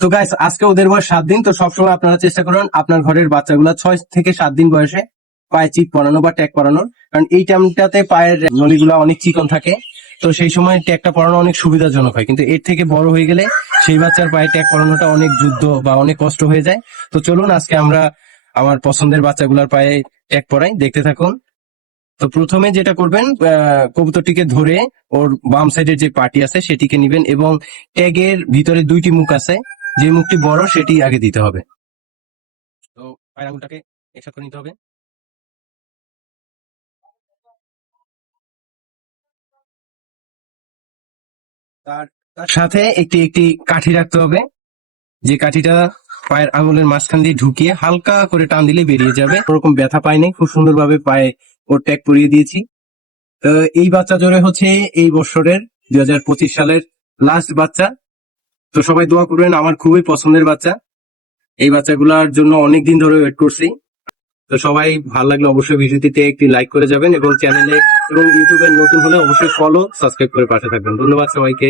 তো গাইস, আজকে ওদের বয়স 7 দিন। তো সবসময় আপনারা চেষ্টা করুন আপনার ঘরের বাচ্চাগুলা 6 থেকে 7 দিন বয়সে পায়ে চিপ পরানো বা ট্যাগ পরানোর, কারণ এই টাইমটাতে পায়ের নলিগুলা অনেক চিকন থাকে। তো সেই সময় ট্যাগটা পরানো অনেক সুবিধাজনক হয়, কিন্তু এর থেকে বড় হয়ে গেলে সেই বাচ্চার পায়ে ট্যাগ পরানোটা অনেক যুদ্ধ বা অনেক কষ্ট হয়ে যায়। তো চলুন আজকে আমরা আমার পছন্দের বাচ্চাগুলার পায়ে ট্যাগ পরাই, দেখতে থাকুন। তো প্রথমে যেটা করবেন, কবুতরটিকে ধরে ওর বাম সাইডের যে পাটি আছে সেটিকে নিবেন, এবং ট্যাগের ভিতরে 2টি মুখ আছে, যে মুখটি বড় সেটি আগে দিতে হবে। তো পায়ের আঙুলটাকে একসাথে করে নিতে হবে। তার তার সাথে একটি একটি কাঠি রাখতে হবে, যে কাঠিটা পায়ের আঙুলের মাঝখান দিয়ে ঢুকিয়ে হালকা করে টান দিলে বেরিয়ে যাবে। ওরকম ব্যথা পায়নি, খুব সুন্দরভাবে পায়ে ওর ট্যাগ পরিয়ে দিয়েছি। তো এই বাচ্চা জোড়ে হচ্ছে এই বছরের 2025 সালের লাস্ট বাচ্চা। তো সবাই দোয়া করবেন, আমার খুবই পছন্দের বাচ্চা। এই বাচ্চাগুলোর জন্য অনেক দিন ধরে ওয়েট করছি। তো সবাই ভালো লাগলে অবশ্যই ভিডিওটিতে একটি লাইক করে যাবেন, এবং চ্যানেলে এবং ইউটিউবে নতুন হলে অবশ্যই ফলো সাবস্ক্রাইব করে পাশে থাকবেন। ধন্যবাদ সবাইকে।